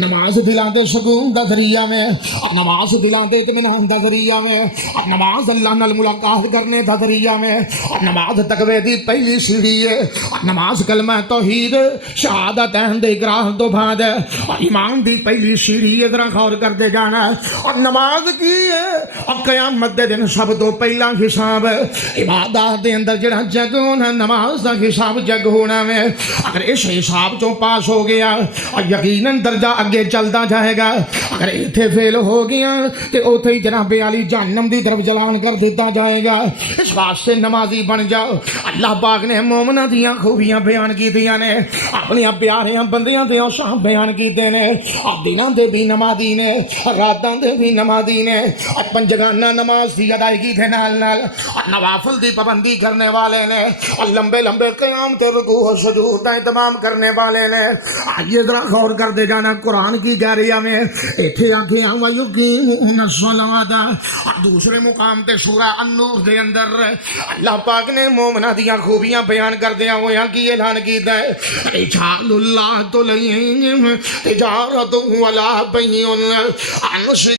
نماز دلاں دے سکون دا ذریعہ میں، اور نماز دلاں دے اطمینان دا ذریعہ میں، اور نماز اللہ نال ملاقات کرنے دا ذریعہ میں، اور نماز تقوی دی دی پہلی سیڑھی ہے نماز کلمہ توحید شہادتین دے اقرار تو بعد ایمان دی پہلی سیڑھی ہے، ذرا غور کرتے جانا۔ اور نماز کی ہے اور قیامت دے دن سب تو پہلا حساب عبادات دے اندر جڑا جگ ہونا نماز دا حساب جگ ہونا میں، اگر اس حساب چوں پاس ہو گیا اور یقیناً درجہ اگے چلتا جائے گا، اگر ایتھے فیل ہو گیا تو اوتھے ہی جناب علی جہنم دی طرف جلان کر دیتا جائے گا۔ اس واسطے نمازی بن جاؤ۔ اللہ پاک نے مومنہ دیاں خوبیاں بیان کی دیا نے، اپنی پیاریاں بندیاں دے اوصاف بیان کیتے نے، اور دناں دے بھی نمازی نے، راتاں دے بھی نمازی نے، اور پنجگانہ نماز دی ادائیگی دے نال نال اور نوافل دی پابندی کرنے والے نے، اور لمبے لمبے قیام تے رکوع و سجود کا اہتمام کرنے والے نے۔ آئیے ذرا غور کر دے جانا قرآن کی گہریا میں ایتھے آگے وَيُقِيمُونَ الصَّلَاةَ، اور دوسرے مقام تے سورہ النور دے اندر اللہ پاک نے مومنہ دیاں خوبیاں بیان کردیاں ہویا کی اعلان کیتا ہے رجال اللہ تلہیہم تجارت ولا بیع عن